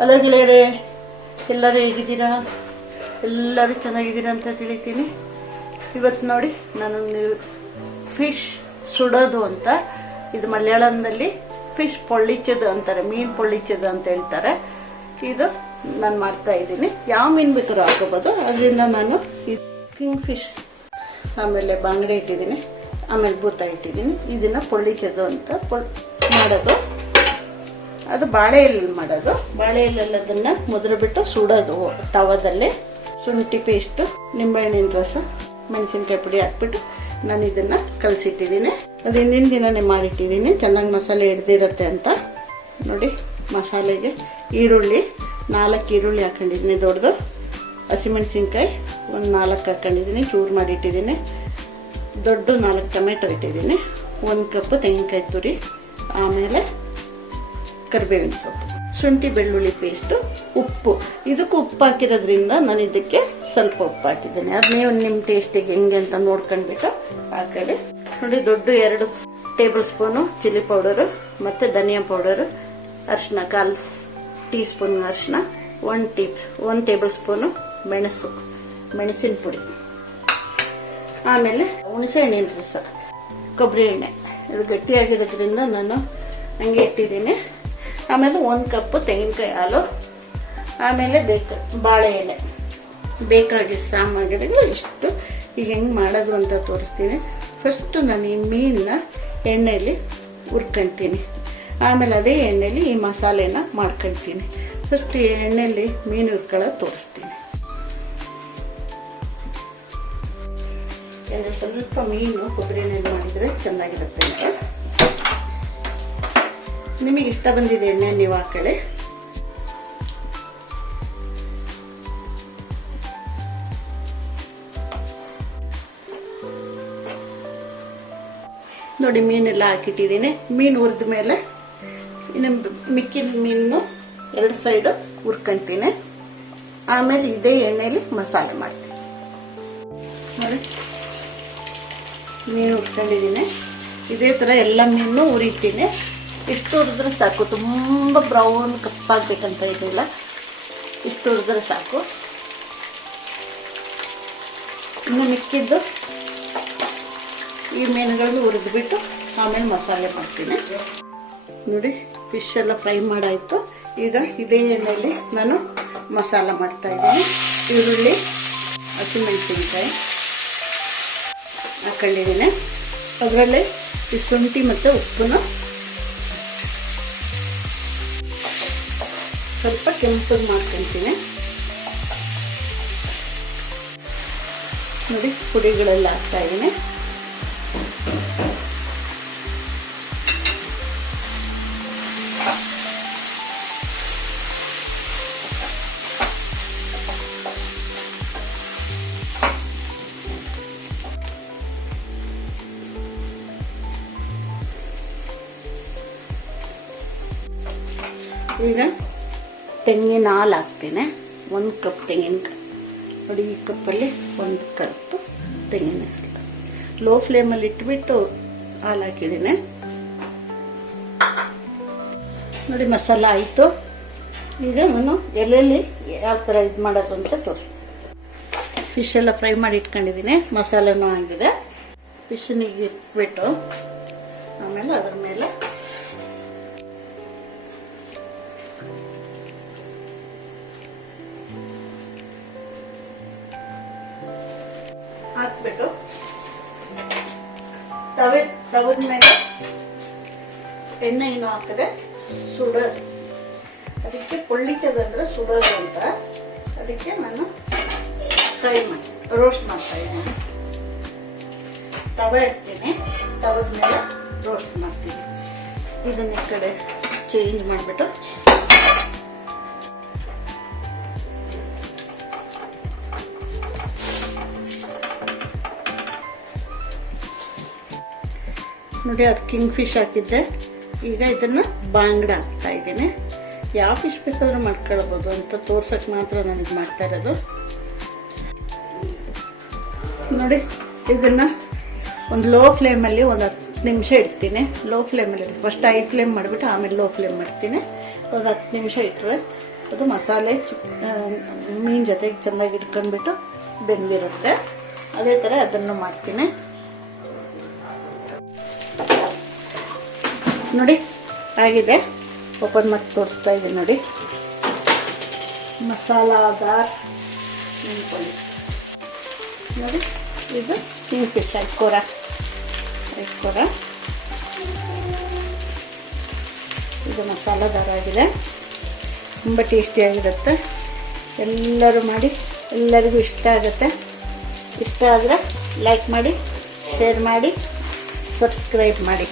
Hello ಗೆಳೆಯರೇ, ಎಲ್ಲರೂ ಹೇಗಿದ್ದೀರಾ? ಎಲ್ಲರೂ ಚೆನ್ನಾಗಿದ್ದೀರಾ ಅಂತ ತಿಳಿತೀನಿ. ಇವತ್ತು ನೋಡಿ ನಾನು ಫಿಶ್ ಸುಡೋದು ಅಂತ, ಇದು ಮಲಯಾಳಂನಲ್ಲಿ ಫಿಶ್ ಪೊಳ್ಳಿಚ್ಚದು ಅಂತಾರೆ, ಮೀನು ಪೊಳ್ಳಿಚ್ಚದು ಅಂತ ಹೇಳ್ತಾರೆ. ಇದು ನಾನು ಮಾಡ್ತಾ ಇದ್ದೀನಿ. ಯಾವ ಮೀನು ಬೇಕಾದ್ರೂ ಹಾಕೋಬೋದು. ಅದರಿಂದ ನಾನು ಕಿಂಗ್ ಫಿಶ್, ಆಮೇಲೆ ಬಂಗಡೆ ಇಟ್ಟಿದ್ದೀನಿ, ಆಮೇಲೆ ಬೂತ ಇಟ್ಟಿದ್ದೀನಿ. ಇದನ್ನು ಪೊಳ್ಳಿಚ್ಚದು ಅಂತ ಮಾಡೋದು. ಅದು ಬಾಳೆ ಎಲೆಯಲ್ಲಿ ಮಾಡೋದು. ಬಾಳೆ ಎಲೆಯಲ್ಲಿ ಅದನ್ನು ಮುದ್ರೆ ಬಿಟ್ಟು ಸುಡೋದು ತವದಲ್ಲಿ. ಶುಂಠಿ ಪೇಸ್ಟು, ನಿಂಬೆಹಣ್ಣಿನ ರಸ, ಮೆಣಸಿನ್ಕಾಯಿ ಪುಡಿ ಹಾಕ್ಬಿಟ್ಟು ನಾನು ಇದನ್ನು ಕಲಸಿಟ್ಟಿದ್ದೀನಿ. ಅದು ಹಿಂದಿನ ದಿನವೇ ಮಾಡಿಟ್ಟಿದ್ದೀನಿ, ಚೆನ್ನಾಗಿ ಮಸಾಲೆ ಹಿಡ್ದಿರುತ್ತೆ ಅಂತ. ನೋಡಿ, ಮಸಾಲೆಗೆ ಈರುಳ್ಳಿ 4 ಈರುಳ್ಳಿ ಹಾಕೊಂಡಿದ್ದೀನಿ ದೊಡ್ಡದು. ಹಸಿಮೆಣಸಿನ್ಕಾಯಿ ಒಂದು 4 ಹಾಕೊಂಡಿದ್ದೀನಿ, ಚೂರು ಮಾಡಿಟ್ಟಿದ್ದೀನಿ. ದೊಡ್ಡ 4 ಟೊಮೆಟೊ ಇಟ್ಟಿದ್ದೀನಿ. 1 ಕಪ್ ತೆಂಗಿನಕಾಯಿ ತುರಿ, ಆಮೇಲೆ ಕರಿಬೇವಿನ ಸೊಪ್ಪು, ಶುಂಠಿ ಬೆಳ್ಳುಳ್ಳಿ ಪೇಸ್ಟು, ಉಪ್ಪು. ಇದಕ್ಕೂ ಉಪ್ಪು ಹಾಕಿರೋದ್ರಿಂದ ನಾನು ಇದಕ್ಕೆ ಸ್ವಲ್ಪ ಉಪ್ಪು ಹಾಕಿದ್ದೀನಿ. ಅದು ನೀವು ನಿಮ್ಮ ಟೇಸ್ಟಿಗೆ ಹೆಂಗೆ ಅಂತ ನೋಡ್ಕೊಂಡ್ಬಿಟ್ಟು ಹಾಕೊಳ್ಳಿ. ನೋಡಿ, ದೊಡ್ಡ 2 ಟೇಬಲ್ ಸ್ಪೂನು ಚಿಲ್ಲಿ ಪೌಡರು ಮತ್ತು ಧನಿಯಾ ಪೌಡರು, ಅರಿಶಿನ 1/4 ಟೀ ಸ್ಪೂನ್ ಅರಿಶಿನ, 1 ಟೇಬಲ್ ಸ್ಪೂನು ಮೆಣಸಿನ ಪುಡಿ, ಆಮೇಲೆ ಹುಣಸೆ ಹಣ್ಣಿನ ರಸ, ಕೊಬ್ಬರಿ ಎಣ್ಣೆ. ಇದು ಗಟ್ಟಿಯಾಗಿರೋದ್ರಿಂದ ನಾನು ಹಂಗೆ ಇಟ್ಟಿದ್ದೀನಿ. ಆಮೇಲೆ 1 ಕಪ್ ತೆಂಗಿನಕಾಯಿ ಹಾಲು, ಆಮೇಲೆ ಬಾಳೆ ಎಲೆ. ಬೇಕಾಗಿ ಸಾಮಗ್ರಿಗಳು ಇಷ್ಟು. ಈಗ ಹೆಂಗೆ ಮಾಡೋದು ಅಂತ ತೋರಿಸ್ತೀನಿ. ಫಸ್ಟು ನಾನು ಈ ಮೀನನ್ನ ಎಣ್ಣೆಯಲ್ಲಿ ಹುರ್ಕೊಳ್ತೀನಿ, ಆಮೇಲೆ ಅದೇ ಎಣ್ಣೆಯಲ್ಲಿ ಈ ಮಸಾಲೆನ ಮಾಡ್ಕೊಳ್ತೀನಿ. ಫಸ್ಟ್ ಈ ಎಣ್ಣೆಯಲ್ಲಿ ಮೀನು ಹುರ್ಕೊಳ್ಳೋದು ತೋರಿಸ್ತೀನಿ. ಸ್ವಲ್ಪ ಮೀನು ಕೊಬ್ಬರಿ ಎಣ್ಣೆಯಲ್ಲಿ ಮಾಡಿದರೆ ಚೆನ್ನಾಗಿರುತ್ತೆ ಅಂತ. ನಿಮಗೆ ಇಷ್ಟ ಬಂದಿದೆ ಎಣ್ಣೆ ನೀವು ಹಾಕೊಳ್ಳಿ. ನೋಡಿ, ಮೀನೆಲ್ಲ ಹಾಕಿಟ್ಟಿದ್ದೀನಿ. ಮೀನು ಹುರಿದ ಮೇಲೆ ಇನ್ನು ಮಿಕ್ಕಿದ ಮೀನು 2 ಸೈಡು ಹುರ್ಕೊಂತೀನಿ. ಆಮೇಲೆ ಇದೇ ಎಣ್ಣೆಯಲ್ಲಿ ಮಸಾಲೆ ಮಾಡ್ತೀನಿ. ನೋಡಿ, ಮೀನು ಹುರ್ಕೊಂಡಿದ್ದೀನಿ. ಇದೇ ಥರ ಎಲ್ಲ ಮೀನು ಹುರಿತೀನಿ. ಇಷ್ಟು ಹುರಿದ್ರೆ ಸಾಕು, ತುಂಬ ಬ್ರೌನ್ ಕಪ್ಪಾಗಬೇಕಂತ ಏನಿಲ್ಲ, ಇಷ್ಟು ಹುರಿದ್ರೆ ಸಾಕು. ಇನ್ನು ಮಿಕ್ಕಿದ್ದು ಈ ಮೀನುಗಳನ್ನು ಹುರಿದ್ಬಿಟ್ಟು ಆಮೇಲೆ ಮಸಾಲೆ ಮಾಡ್ತೀನಿ. ನೋಡಿ, ಫಿಶ್ ಎಲ್ಲ ಫ್ರೈ ಮಾಡಾಯಿತು. ಈಗ ಇದೇ ಎಣ್ಣೆಯಲ್ಲಿ ನಾನು ಮಸಾಲ ಮಾಡ್ತಾ ಇದ್ದೀನಿ. ಈರುಳ್ಳಿ, ಹಸಿಮೆಣಸಿನ್ಕಾಯಿ ಹಾಕೊಂಡಿದ್ದೀನಿ. ಅದರಲ್ಲಿ ಈ ಶುಂಠಿ ಮತ್ತು ಉಪ್ಪನ್ನು ಸ್ವಲ್ಪ ಕೆಂಪಗೆ ಮಾಡ್ಕೊಳ್ತೀನಿ. ನೋಡಿ, ಪುಡಿಗಳೆಲ್ಲ ಹಾಕ್ತಾ ಇದ್ದೀನಿ. ಈಗ ತೆಂಗಿನ ಹಾಲು ಹಾಕ್ತೀನಿ. 1 ಕಪ್ ತೆಂಗಿನಕಾಯಿ. ನೋಡಿ, ಈ ಕಪ್ಪಲ್ಲಿ 1 ಕಪ್ ತೆಂಗಿನ ಹಾಲು. ಲೋ ಫ್ಲೇಮಲ್ಲಿ ಇಟ್ಬಿಟ್ಟು ಹಾಲು ಹಾಕಿದ್ದೀನಿ. ನೋಡಿ, ಮಸಾಲ ಆಯಿತು. ಈಗ ನಾನು ಎಲೆಯಲ್ಲಿ ಯಾವ ಥರ ಇದು ಮಾಡೋದು ಅಂತ ತೋರಿಸ್ತೀನಿ. ಫಿಶ್ ಎಲ್ಲ ಫ್ರೈ ಮಾಡಿ ಇಟ್ಕೊಂಡಿದ್ದೀನಿ. ಮಸಾಲೆನೂ ಆಗಿದೆ. ಫಿಶ್ನಿಗೆ ಇಟ್ಬಿಟ್ಟು ಆಮೇಲೆ ಅದ್ರ ಮೇಲೆ ಹಾಕ್ಬಿಟ್ಟು ತವದ ಮೇಲೆ ಎಣ್ಣೆ ಏನು ಹಾಕದೆ ಸುಡೋದು. ಅದಕ್ಕೆ ಪೊಳ್ಳಿಚ್ಚದಂದ್ರೆ ಸುಡೋದು ಅಂತ. ಅದಕ್ಕೆ ನಾನು ರೋಸ್ಟ್ ಮಾಡ್ತಾ ಇದ್ದೀನಿ. ತವ ಇಡ್ತೀನಿ, ತವದ ಮೇಲೆ ರೋಸ್ಟ್ ಮಾಡ್ತೀನಿ. ಇದನ್ನ ಈ ಕಡೆ ಚೇಂಜ್ ಮಾಡಿಬಿಟ್ಟು ನೋಡಿ, ಅದು ಕಿಂಗ್ ಫಿಶ್ ಹಾಕಿದ್ದೆ. ಈಗ ಇದನ್ನು ಬಾಂಗ್ಡ ಹಾಕ್ತಾ ಇದ್ದೀನಿ. ಯಾವ ಫಿಶ್ ಬೇಕಾದ್ರೂ ಮಾಡ್ಕೊಳ್ಬೋದು ಅಂತ ತೋರ್ಸಕ್ಕೆ ಮಾತ್ರ ನಾನು ಇದು ಮಾಡ್ತಾ ಇರೋದು. ನೋಡಿ, ಇದನ್ನು ಒಂದು ಲೋ ಫ್ಲೇಮಲ್ಲಿ ಒಂದು 10 ನಿಮಿಷ ಇಡ್ತೀನಿ. ಲೋ ಫ್ಲೇಮಲ್ಲಿ ಫಸ್ಟ್ ಹೈ ಫ್ಲೇಮ್ ಮಾಡಿಬಿಟ್ಟು ಆಮೇಲೆ ಲೋ ಫ್ಲೇಮ್ ಮಾಡ್ತೀನಿ. ಒಂದು 10 ನಿಮಿಷ ಇಟ್ಟರೆ ಅದು ಮಸಾಲೆ ಮೀನು ಜೊತೆಗೆ ಚೆನ್ನಾಗಿ ಇಟ್ಕೊಂಡ್ಬಿಟ್ಟು ಬೆಂದಿರುತ್ತೆ. ಅದೇ ಥರ ಅದನ್ನು ಮಾಡ್ತೀನಿ ನೋಡಿ. ಆಗಿದೆ, ಓಪನ್ ಮಾಡಿ ತೋರಿಸ್ತಾ ಇದ್ದೀನಿ ನೋಡಿ. ಮಸಾಲಾದಾರ್ ನೆನ್ಕೊಳ್ಳಿ ನೋಡಿ. ಇದು ಕಿಂಗ್ ಫಿಶ್ ಐಕೋರ ಇದು ಮಸಾಲಾದಾರ ಆಗಿದೆ. ತುಂಬ ಟೇಸ್ಟಿಯಾಗಿರುತ್ತೆ. ಎಲ್ಲರೂ ಮಾಡಿ, ಎಲ್ಲರಿಗೂ ಇಷ್ಟ ಆಗುತ್ತೆ. ಇಷ್ಟ ಆದರೆ ಲೈಕ್ ಮಾಡಿ, ಶೇರ್ ಮಾಡಿ, ಸಬ್ಸ್ಕ್ರೈಬ್ ಮಾಡಿ.